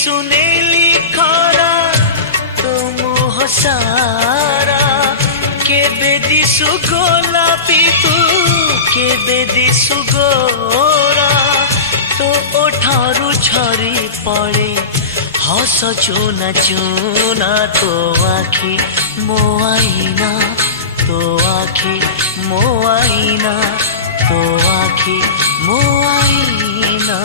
सुनेली खरा तो मुह सारा केबे दिसु गोलापी तू केबे दिसु गोरा तो ओठारू झरी पड़े हस चुना चुना तो आखि मो आईना तो आखि मो आईना तो आखि मो आईना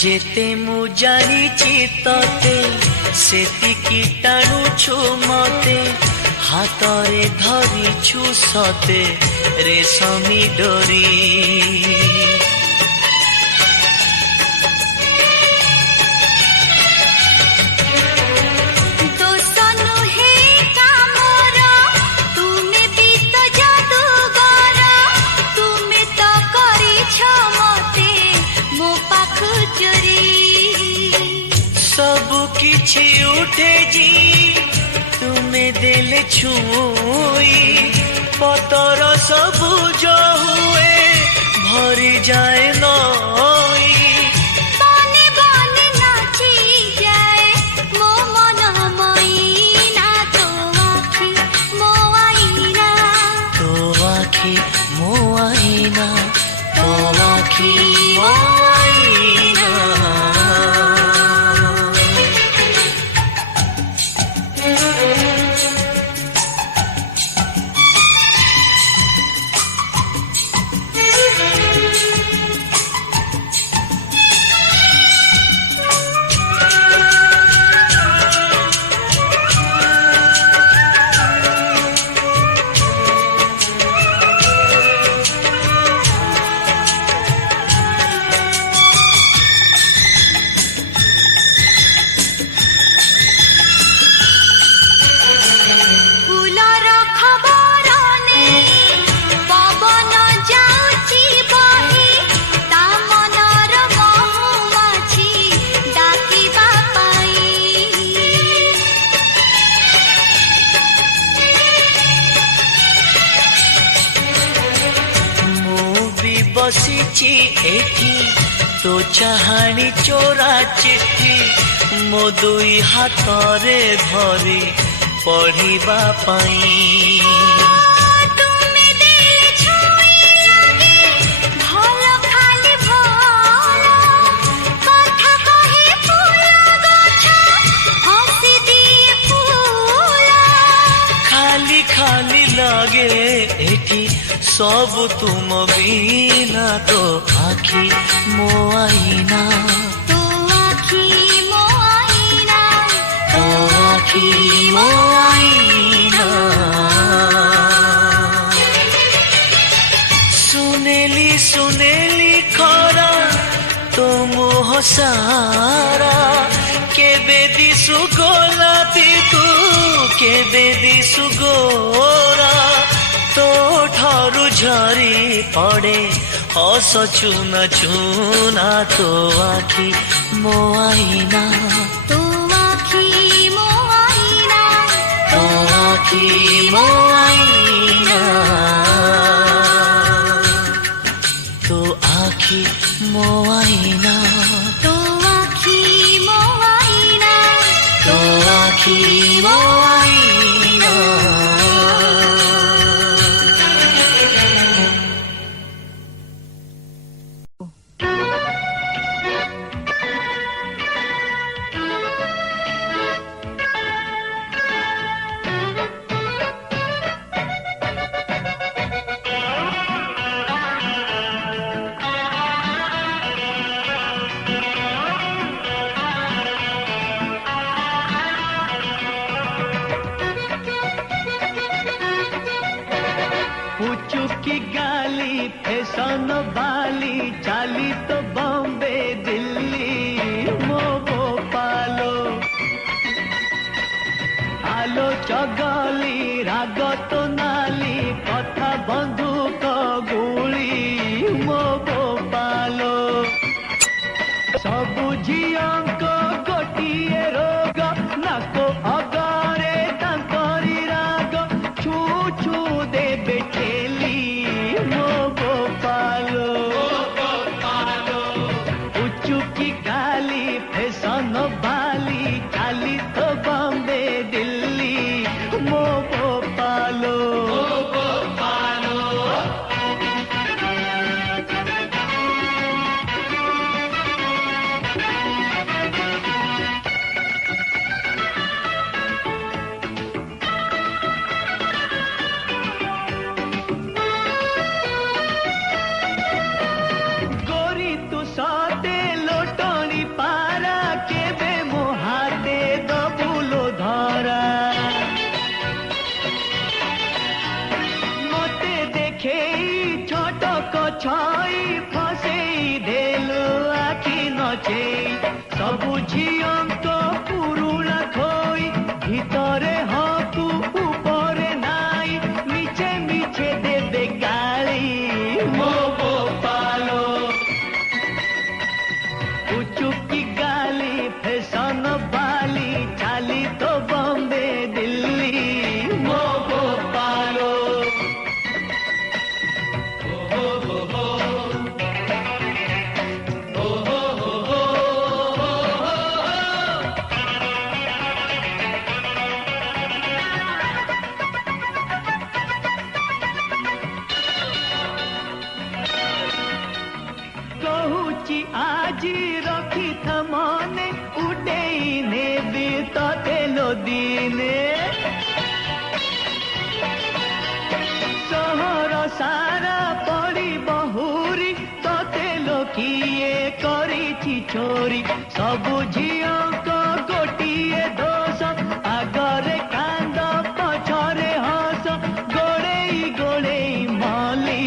जेते मु जानिछि तते सेतिकी टाणुछु मते हातरे धरिछु सते रेशमी डोरी किछि उठे जी तुम्हें देले छुई पतर सबुज हुए भरी जाए नई बने बने नाची जाए मो मन मैना तो आखि मो आईना तो आखि मो आईना तो आखि मो आईना बसीची एठी तो चाहानी चोरा चिट्ठी मो दुई हाथरे धरी पढ़िबा पाई खाली खाली लगे एठी सब तुम बिना तो आखि मो आईना तो आखि मो आईना तो आखि मो आईना सुनेली सुनेली खरा तो मुह सारा केबे दिसु गोलापी तू केबे दिसु गोरा तो ठारू झरी पड़े हस चुना चुना तो आखि मो आईना तो आखि मो आईना तो आखि मो आईना तो आखि मो आईना तो पुचुकी गाली फैशन वाली चाली तो बॉम्बे दिल्ली मो भोपालो आलो चगली राग तो नाली कथा बंदूक गुली मो भोपालो सबु झियंको गोटिए रोग नाको अगरे तांकरी राग छू छू देबे ठेली मो भोपालो उचुकी गाली फैशन वाली चाली तो बॉम्बे दिल्ली मो भोपालो गोरी तू साते लोटनी पारा केबे मोहाते दबुलो धरा मते देखे छोटक छई फसेई देलो आखि नचे सबु झियंक पुरुणा खोई भितरे हकु उपरे नाई मिछे मिछे देबे गाली मो भोपालो उचुकी गाली फैशन वाली चाली तो बॉम्बे दिल्ली मो भोपालो कहुची आजी रखी था मने उडेई नेबी तते लो दिने सहर सारा पड़ी बहुरी तते लो किए करिछि चोरी सबु झियंक गोटिए दोष आगरे कांद पछरे हस गोड़ेई गोड़ेई मली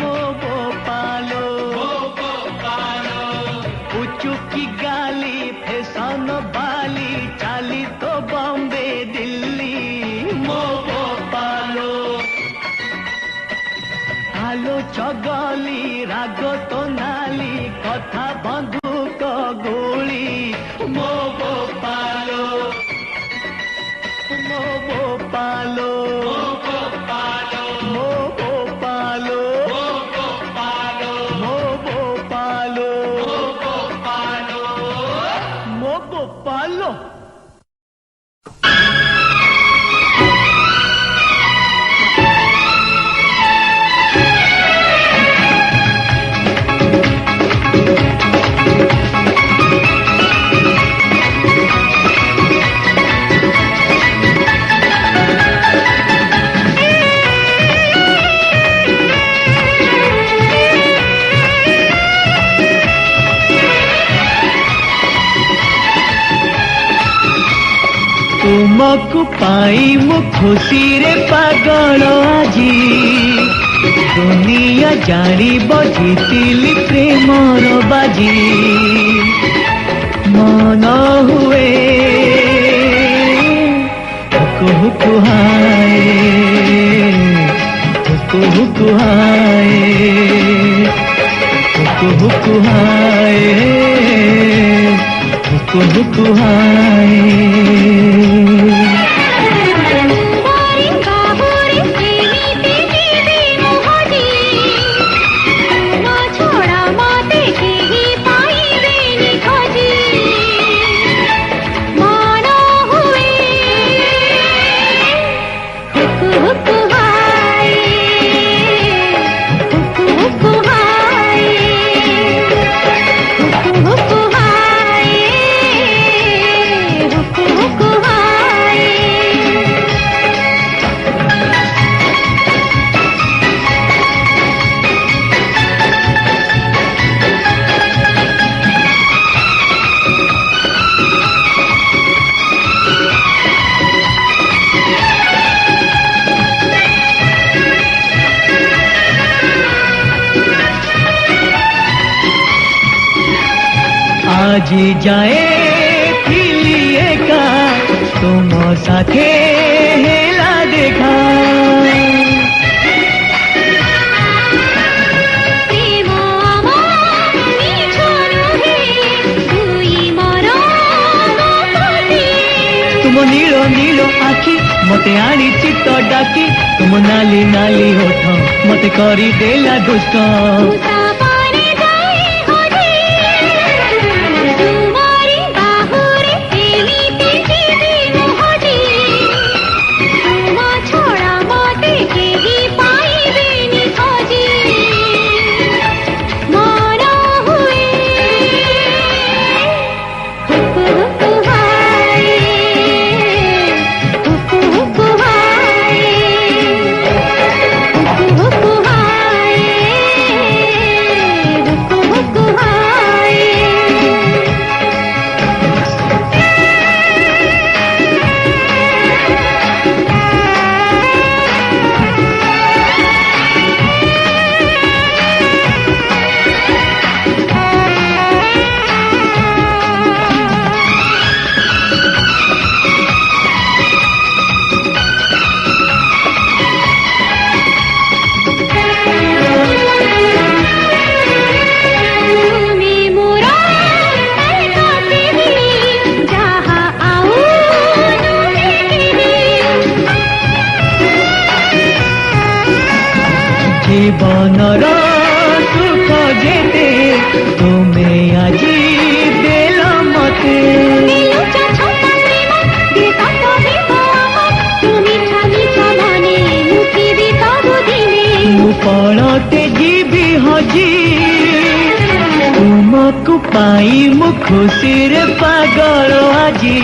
मो भोपालो उचुकी गाली फैशन वाली चाली तो बॉम्बे दिल्ली मो भोपालो आलो चगली राग तो नाली कथा बंदूक गुली मो भोपालो मो भोपालो मो भोपालो मो भोपालो मो भोपालो तुमको पाई मु खुशी रे पागल आजी दुनिया जानी बजितिली प्रेमर बाजी मन हुए हुकु हुकु हाय हुकु हुकु हाय हुकु हुकु हाय हुकु हुकु हाय हुकु আজি जाए फिली एका तुम साथे हेला देखा तुम नील नील आखि मते आनी चित्त डाकी तुम नाली नाली होठ मते करी देला दुष्ट जीवनर सुख जेते तुमे आजी देल मते पड़ते जीवी हजी तुमको पाई मु खुशी रे पागल आजी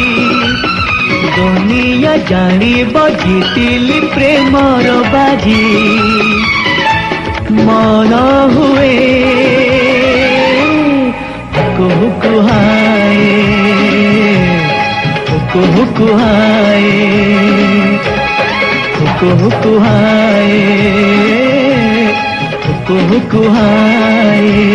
दुनिया जानी बजीतिली प्रेमर बाजी मन हुए कुहाए कुहाए कुहाए कुहाए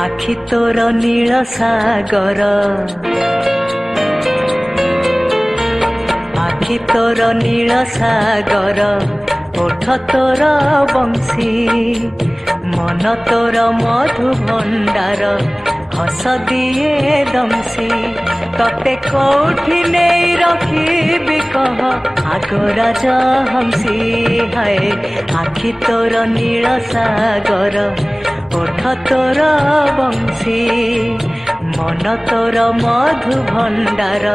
आखि तोर नील सागर आखि तोर नील सागर ओठ तोर बंशी मन तोर मधु भंडार हस दिए दमसी तते कौठी नहीं रखी कह आग राजा हंसी है आखि तोर नील सागर ओठ तोर बंशी मन तोर मधु भंडार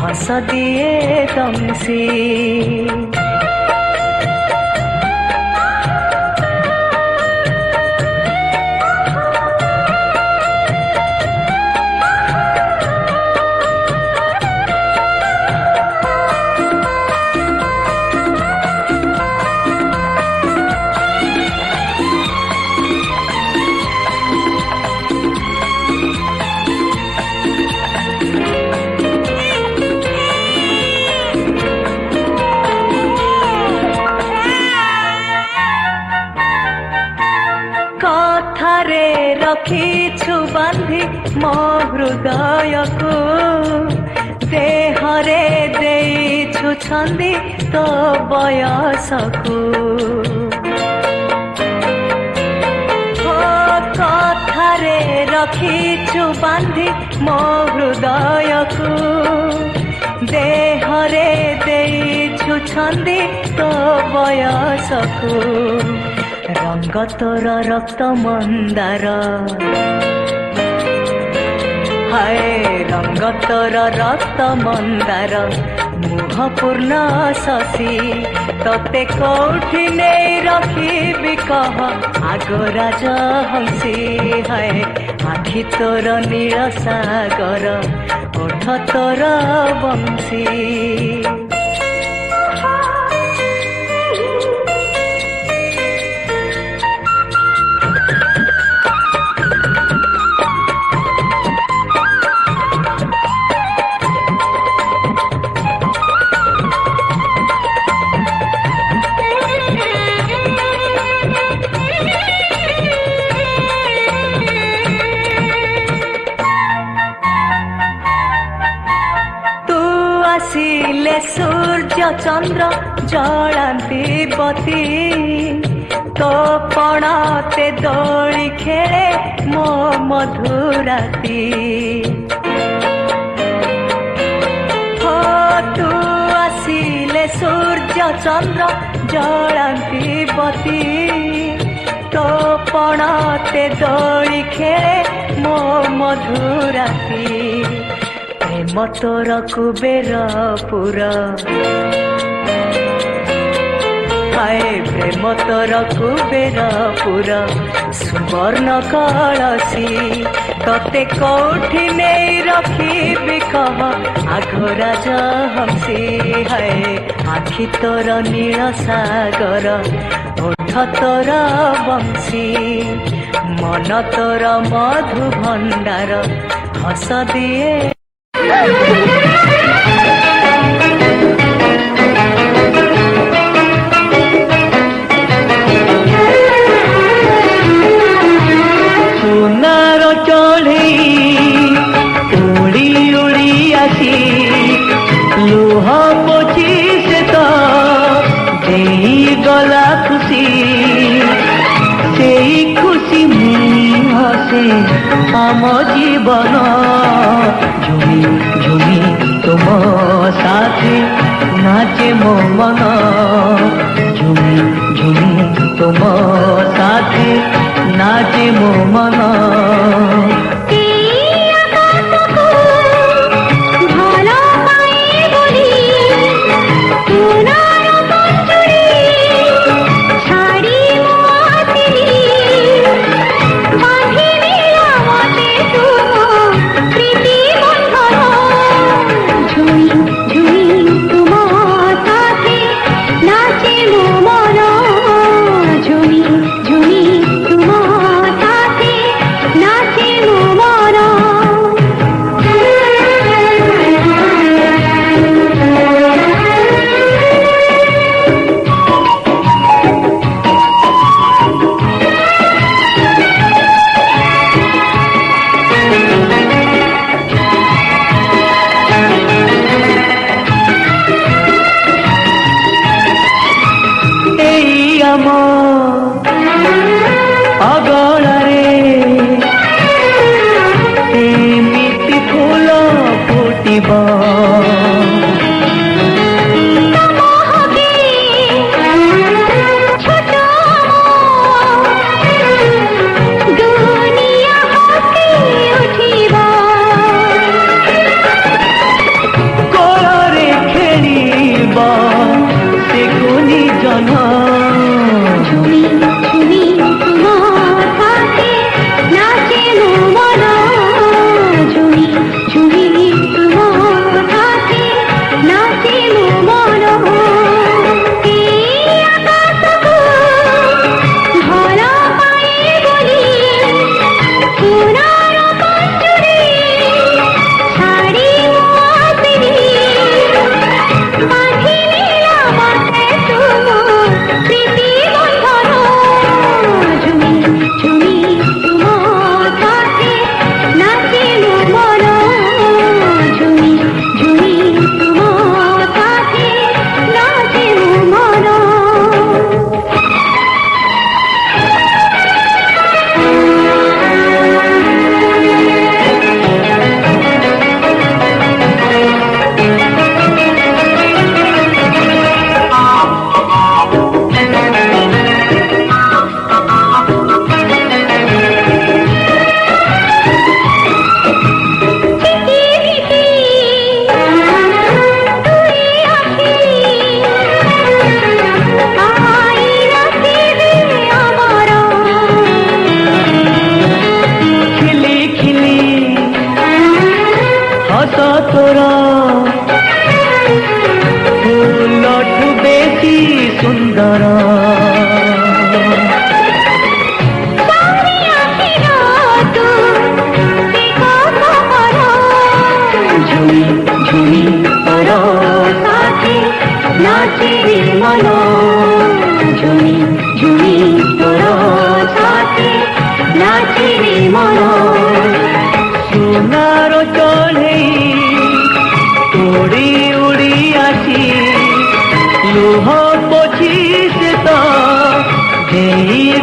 हस दिए दमसी रखीछु बांधी मो हृदय को देहरे देइछु छंदी तो बयसकु कथारे रखिछु बांधी मो हृदयकु देहरे देइछु छंदी तो बयसकु रंग तोर रक्त मंदार हाय रंग तोर रक्त मंदार मुह पूर्ण शशि तते कौठी नहीं रखी कह आग राज हंसी हाय आखि तोर नील सागर ओठ तोर बंशी आसिले सूर्य चंद्र जलांती बती तो पणते दोली खेले मो मधुराती हो तू आसिले सूर्य चंद्र जलांती बती तो पणते दोली खेले मो मधुराती प्रेम तोर कुबेर पुरा हाय प्रेम तोर कुबेर पुरा सुवर्ण कलसी तते कौठी नहीं रखी कह आग राज हंसी हाय आखि तोर नील सागर ओठ तोर बंशी मन तोर मधु भंडार हस दिए सुनार चढ़ई उड़ी उड़ी आसी लुह पोछी से तो देई गला खुशी से खुशी हसे आम जीवन झुमी झुमी तुम साथी नाचे मो मन झुमी झुमी तुम साथी नाचे मो मन झुमी झुमी तुम साथे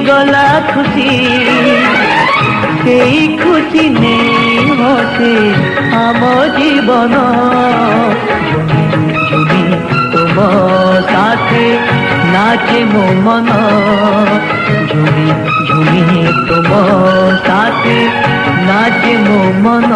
गला खुशी सेई खुशी नहीं हसे आम जीवन झुमी तुम साथे नाचे मो मन झुमी झुमी तुम साथे नाचे मो मन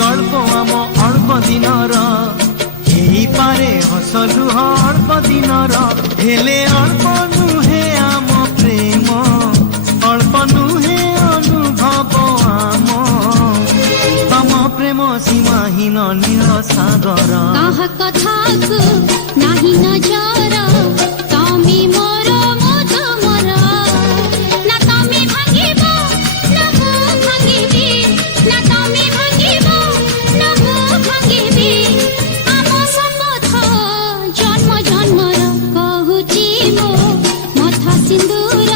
गल्प आम अल्प दिनर पारे हसलु अल्प दिनर हेले अल्प नुहे आम प्रेम अल्प नुहे अनुभव आम तम प्रेम सीमाहीन नील सागर काहा कथा को नाही नजर तमी मोर मधु मोर ना तमी भांगिब ना मु भांगिबी ना तमी भांगिब ना मु भांगिबी आम संबंध जन्म जन्मर कहूची मो मथा सिंदूर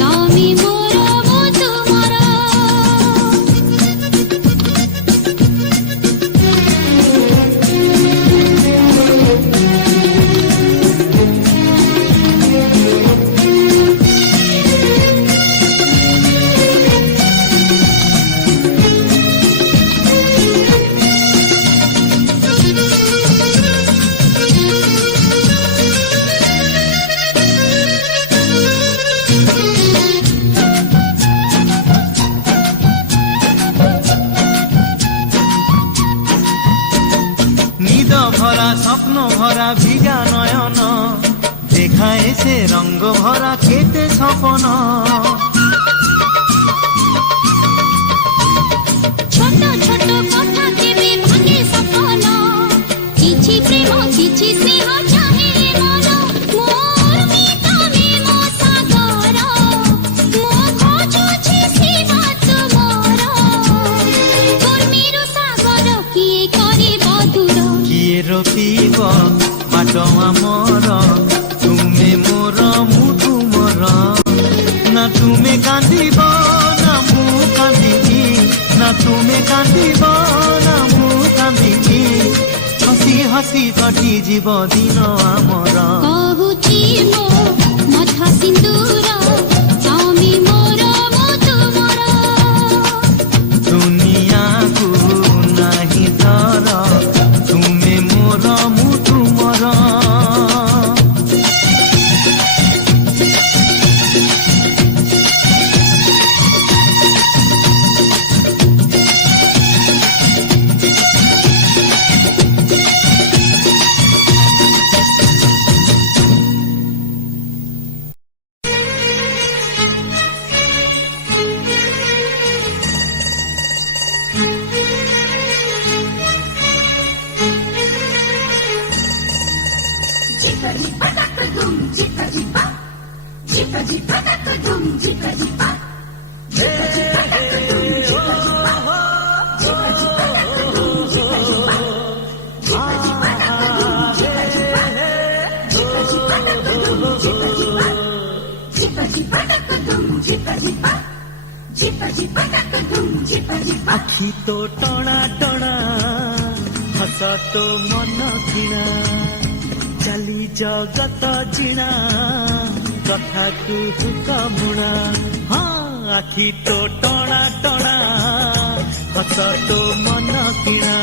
तमी मोर मधु मोर निद भरा स्वप्न भरा भिगा नयन देखाए से रंग भरा केते सपन ছোট ছোট কথা কেবে ভাঙে সপন কিছু প্রেম কিছু স্নেহ চাহে মন মোর মিতমে মো সাগর মো খোঁজুছি শিবা তোমার কর্মীর সাগর কিয়ে করে বধুর किए रोकी हसी कटी जीव दिन आमर कहुची मो मथा सिंदूर स्वामी मोर मो तुमर दुनिया को नहीं तर तुमे मोर मु तुमर आखि तो टणा टणा हस तो मन किणा चली जगत जिणा कथा को मुणा हाँ आखि तो टणा टणा हस तो मन किणा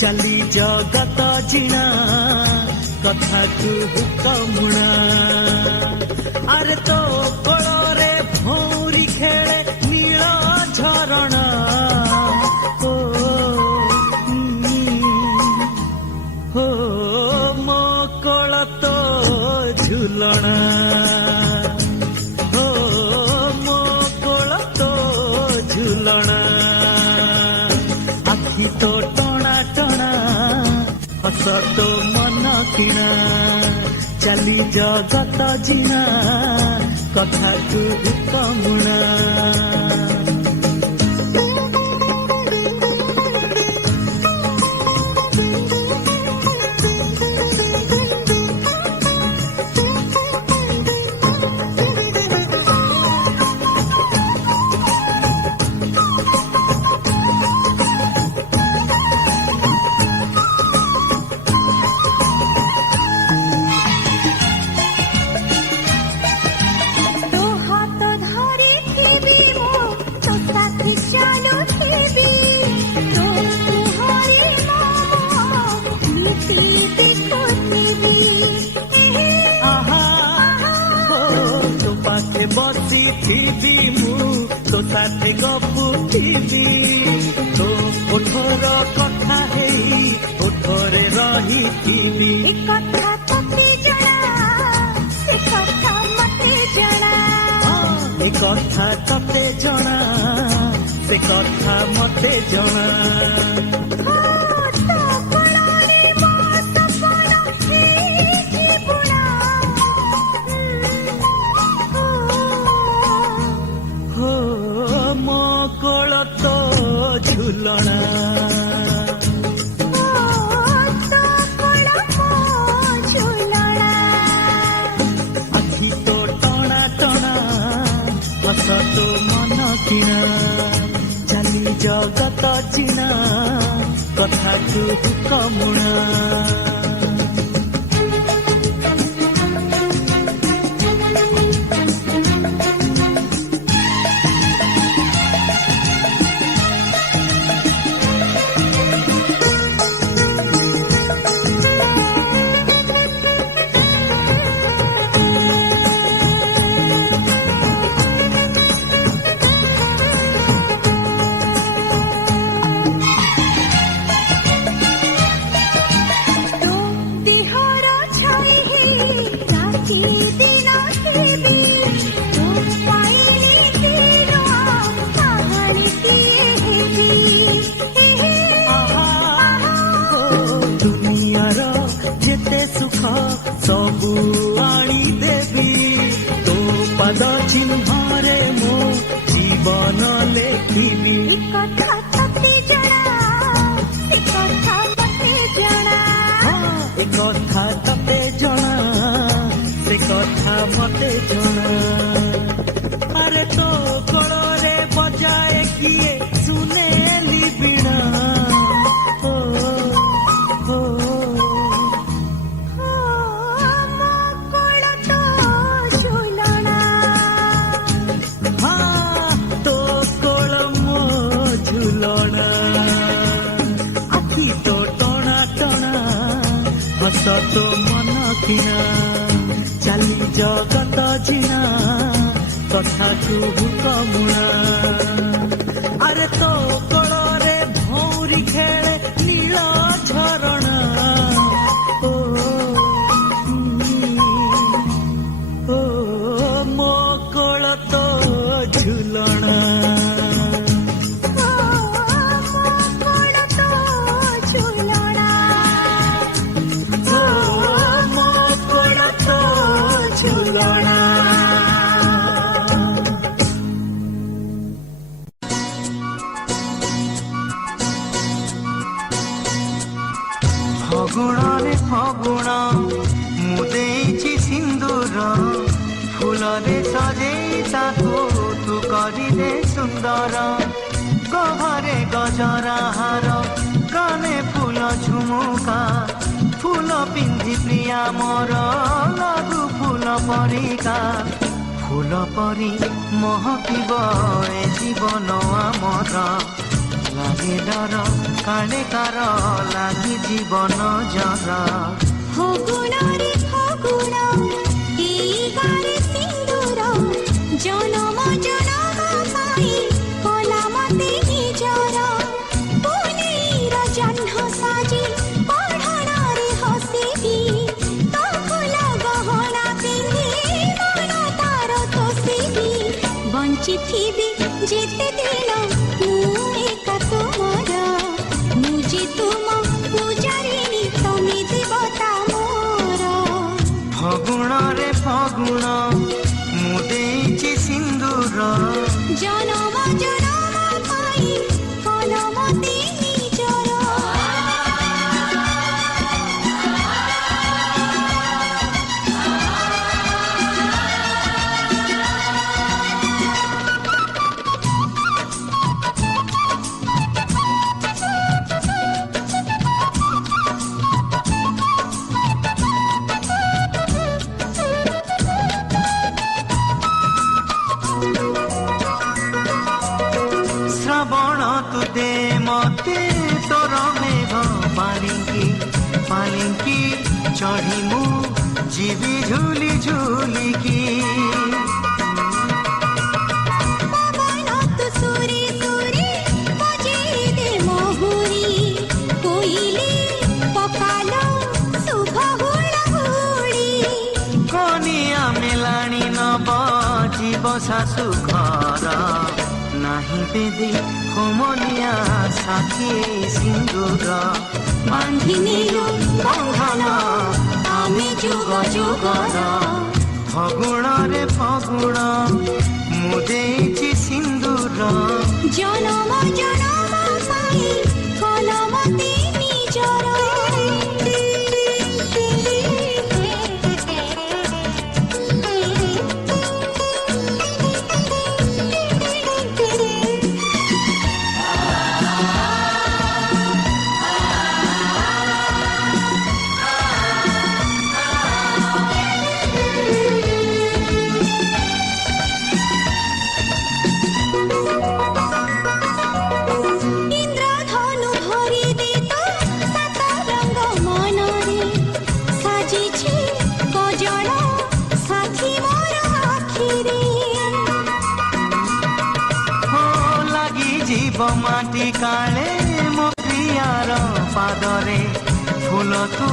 चली जगत जिणा कथा को मुणा अरे तो कोଳରେ भौरी खेळे नीଳ झरणा हो मो कोळ तो झुलणा हो मो कोळ तो झुलणा आखि तो टणा टणा हस तो मन किणा चली जगत जिणा कथा को मुणा बसी थी मु तो साथे गपुथिबी तो ओठर कथा हेई ओठरे रही कथा तते जणा से कथा मते जणा ए कथा तते जणा से कथा मते जणा झुलणा आखि तो टणा टणा हस तो मन किणा चली जगत जिणा कथा को मुणा सबू आनी देवी तो पद चिन्हरे मो जीवन लेखिबी कथा तते जणा से कथा मते जणा ए कथा तते जणा से कथा मते जणा अरे तो कोଳରେ बजाए किए सुनेली बीणा ओ ओ କିଣା ଚାଲି ଜଗତ ଜିଣା କଥାକୁ କମୁଣା ଆରେ ତୋ କୋଳରେ ଭଉଁରୀ ଖେଳେ ନୀଳ ଝରଣା ଓ ମୋ କୋଳ ତୋ ଝୁଲଣା ଫଗୁଣରେ ଫଗୁଣ ମୁଁ ଦେଇଛି ସିନ୍ଦୁର ଫୁଲରେ ସଜେଇ ତାକୁ ତୁ କରିଦେ ସୁନ୍ଦର ଗହରେ ଗଜରା ହାର କାନେ ଫୁଲ ଝୁମୁକା ଫୁଲ ପିନ୍ଧି ପ୍ରିୟା ମୋର ଲାଗୁ ଫୁଲ ପରିକା ଫୁଲ ପରି ମହକିବ ଏ ଜୀବନ ଆମର লাগে ডর কালে কার লাগি জীবন জর ফগুণরে ফগুণ এই গারে সিন্দুর জনম জনম পাই কলা মতে নিজর পুনীর জহ্ন সাজি পঢ়াণরে হসিবি তো ফুল গহনা পিন্ধি মন তার তোষিবি বঞ্চিথিবি যেতে দিন ফগুণরে ফগুণ ମୁଁ ଦେଇଛି ସିନ୍ଦୁର জনম জনম পাই কলমতে নিজর पालिंकी चढ़ी मु जीवी झूली झूलिकी पवन तु सुरी सुरी बजेई दे महुरी कोइली पकालो शुभ हुड़ा हुड़ी कनिया मेलाणी नब जीव शाशु घर नाही बेदी होमनिया साथी सिंदूर बांधिनीलु बंधन आमे जुग जुगर फगुणरे फगुण ମୁଁ ଦେଇଛି ସିନ୍ଦୁର জনম জনম পাই কলমতে নিজর माटी काले मो प्रियार पादरे फूल तू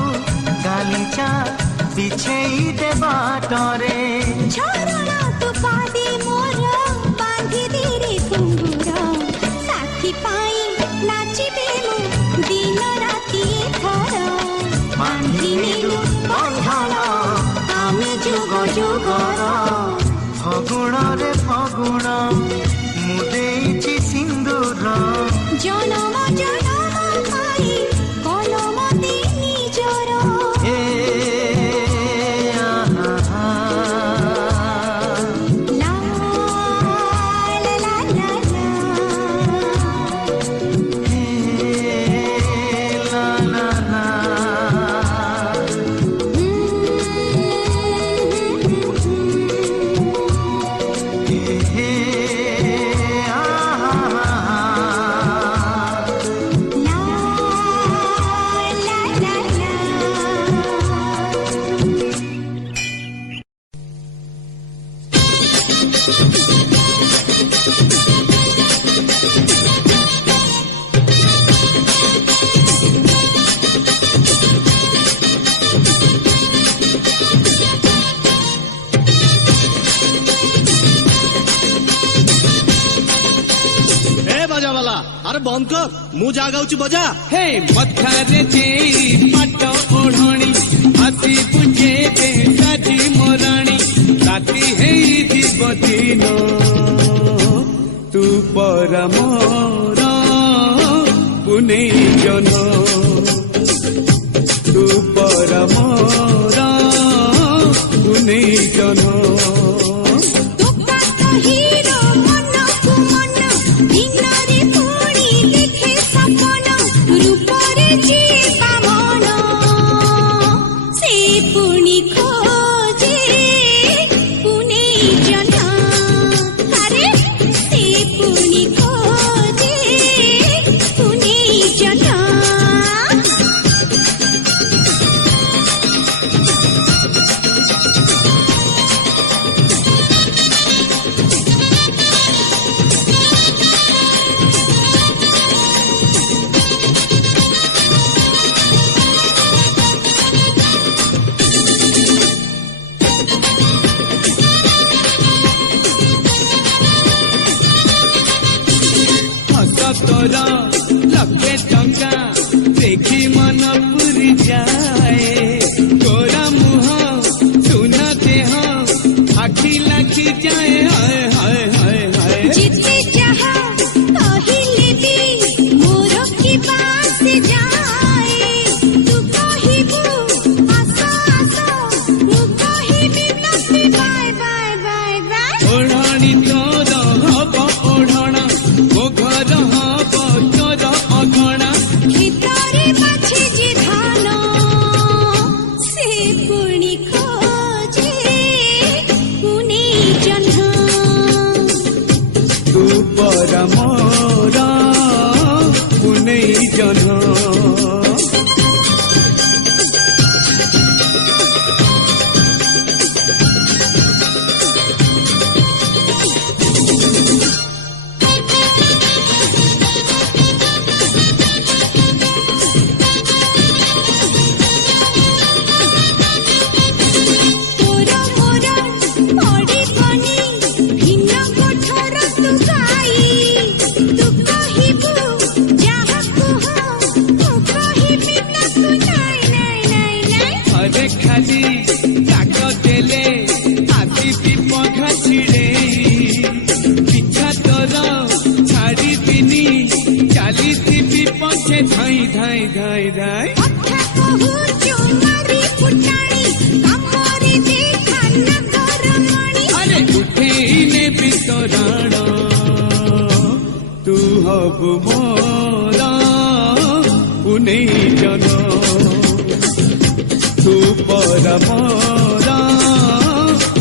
गालीचा बिछेई दे बाटरे झरना तू पादी मोर बांधी दिरे कुंगुर साथी पाई नाचिबे मु दिन राति थर बांधिनीलु बंधन आमे जुग जुगर फगुणरे फगुण ମୁଁ ଦେଇଛି ସିନ୍ଦୁର জনম জনম পাই কলমতে নিজর লা লা লা লা লা লা লা अरे बंद कर मु जा गाउची बजा हे मथारे जे पाट ओढ़णी हाथी पुजे पे साजी मोराणी राती है जीव दिन तू परमोर पुने जन तू परमोर पुने जन तोरा लखे टंका देखी मन पुरी जाए तोरा मुह सुना देह आखी लाखी जाए हाय हाय हाय हाय जिते चाहा कहिले भी मोर की बात जाए तू कहिबू आसा आसा मु कहिबी नसी बाय बाय बाय बाय ओढ़णी तोर हब ओढ़णा ओ घर हब तोर अगणा ভিতরে মাছি যে ধান সে পুনি খোঁজে পুনি জহ্ন तू परमोर पुने जन তোর মোর পড়ে বনি ভিন্ন কোঠর তু গাই তু কহিবু যাহা কুহ তু কহিবি না তু নাই নাই নাই নাই अरे खाली डाक देले हाथी पघा छिड़े पिछा तोर छाड़ी बिनी चाली थी पछे धाई धाई धाई धाई কথা কহুচু মারি ফুটানি কামরে দেখা নগর মণি अरे उठे ने बितराण तू हब मोर पुने जन तू परमोर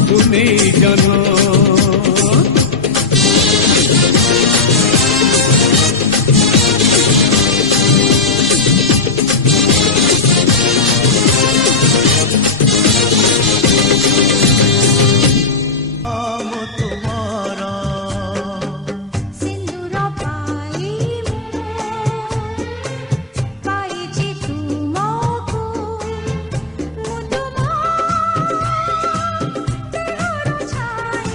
पुने जन नाम तुम्हारा সিন্দুর পাই পাইছি তুমকু মু তুম দেহর ছাই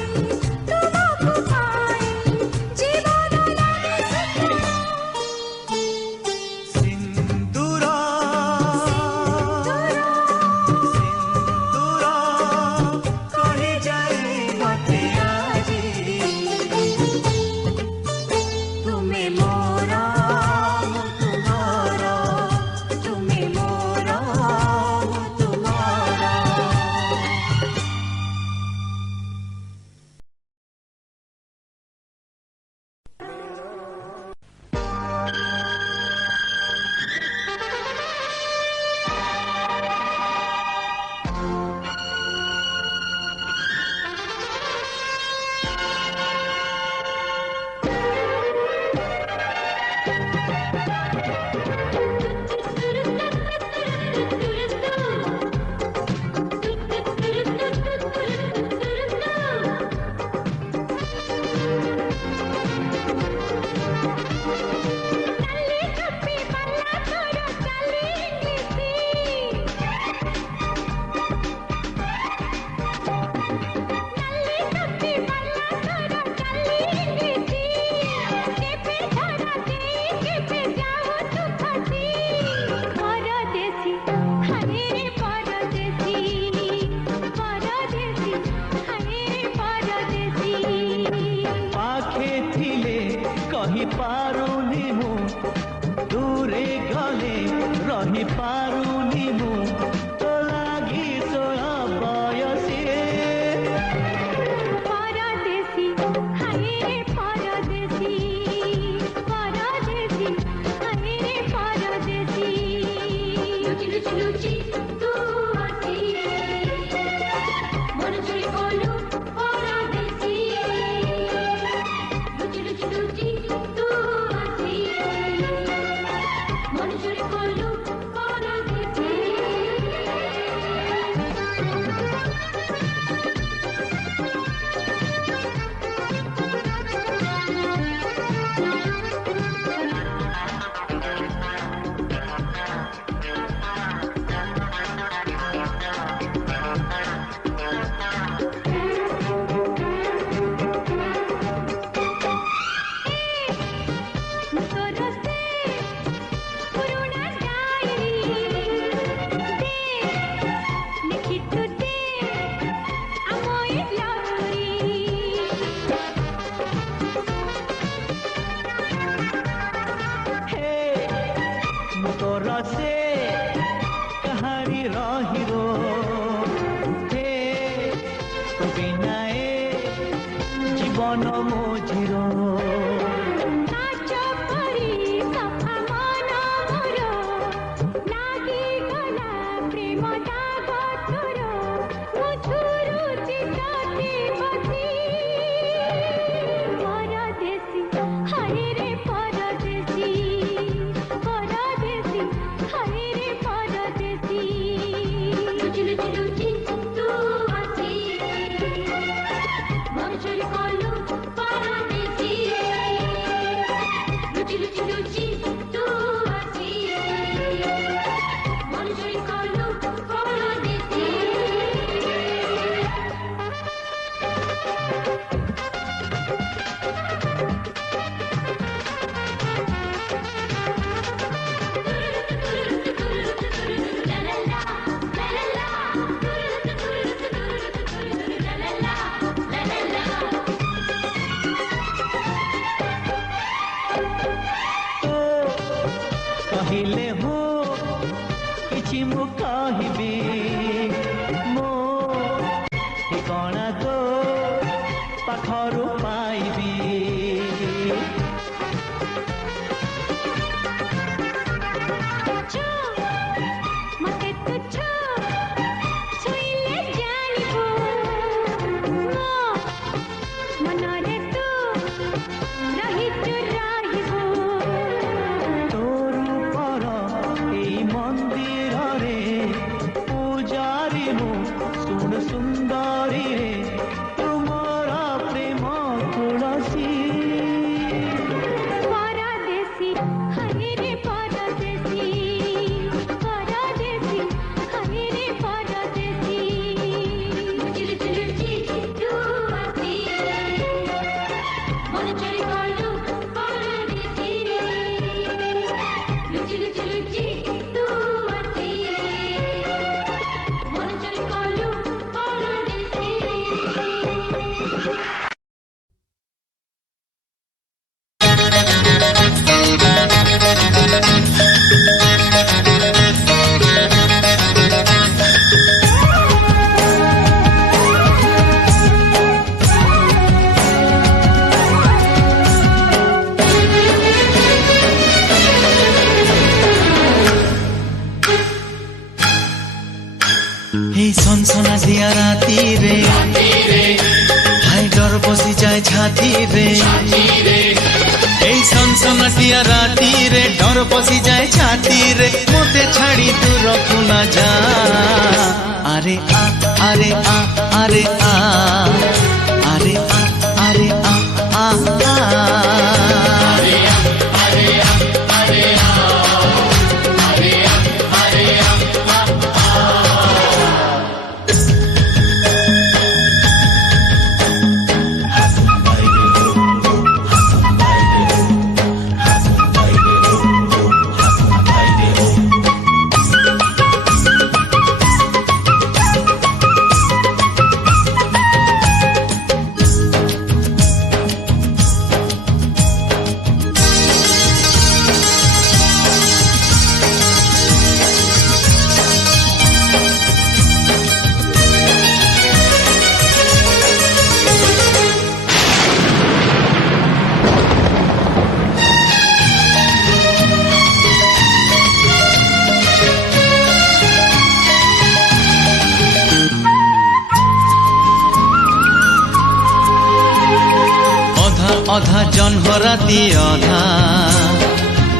अधा जन्हराती अधा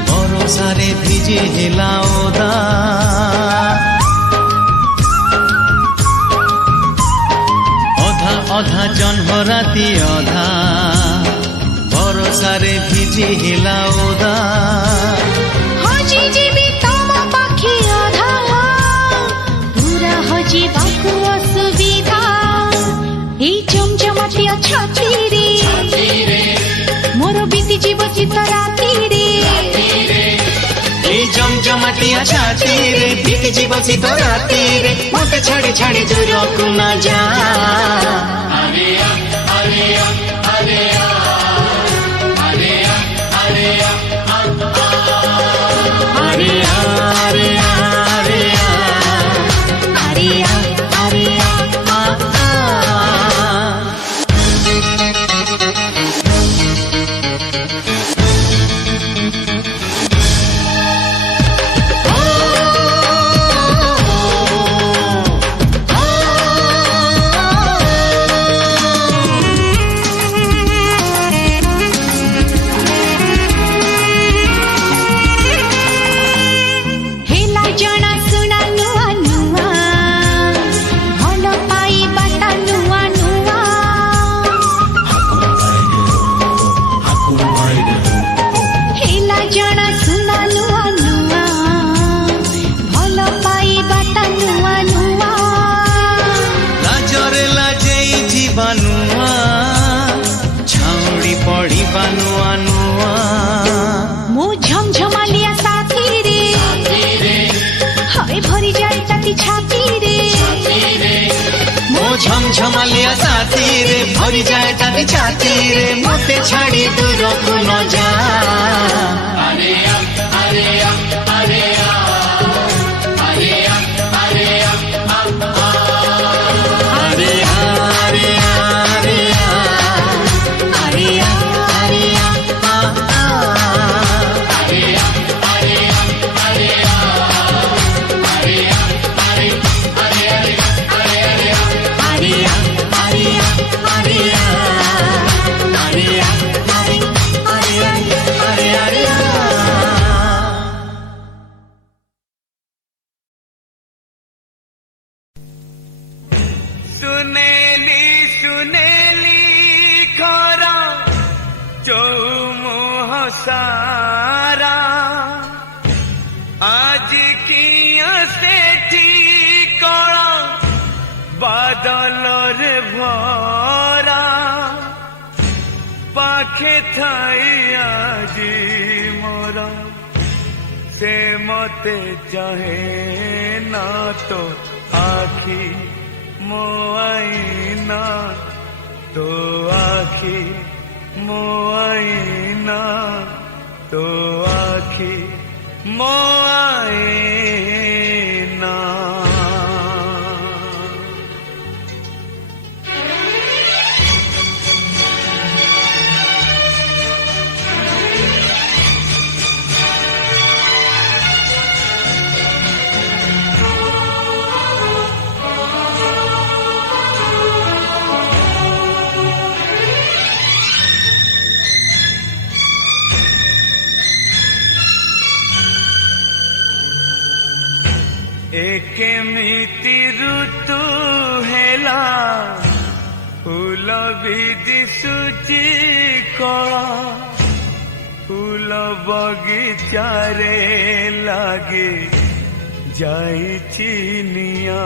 बरसारे भिजे हेला ओदा राति अधा बरसारे भिजी हिला ओदा हजी जीवी तम पाखी अधा पूरा हजी बाकु असुविधा ए जमजमाटिया छाती रे मोर बीती जीव चित राती रे ए जमजमाटिया छाती रे बीती जीव चित राती रे मते छाड़ी छाड़ी दूरकु न जा झमझमालिया साथी रे भरी जाए ताती छाती रे मते छाड़ी दूरकु न जा सारा आज किया से कला बादल रे भरा पाखे थाई आज मोर से मते चाहे ना तो आखी मो आईना तो आखी मो आईना तो आखी मो आईना केमिति ऋतु हेला फूल भी दिशुची कला फूल बगीचारे लागे जाई चिनिया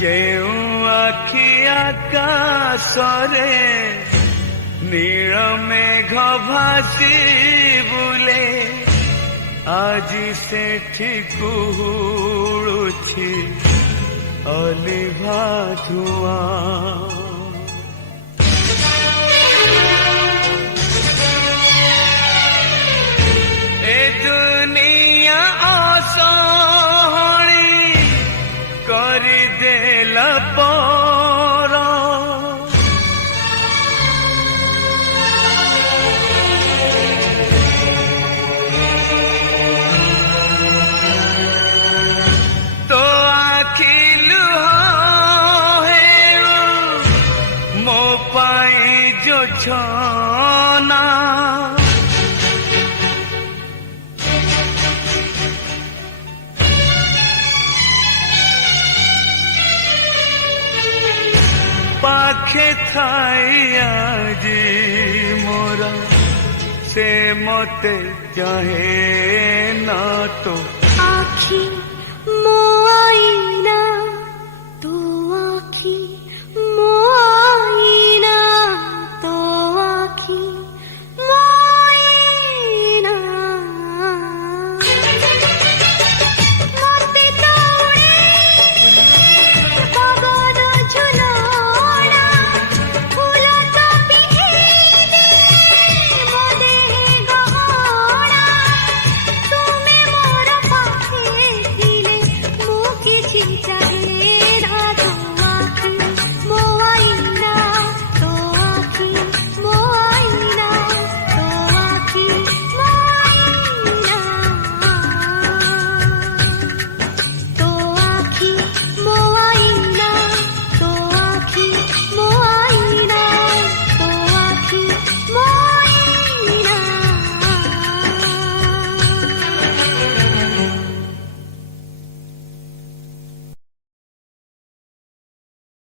जेउ आखि आकाशरे नील मेघ भासी बुले आज सेठी कुहुळुछि अलिभा धुआं ए दुनिया असहणी करि देला छना पाखे थाई आजी मोरा से मते चाहे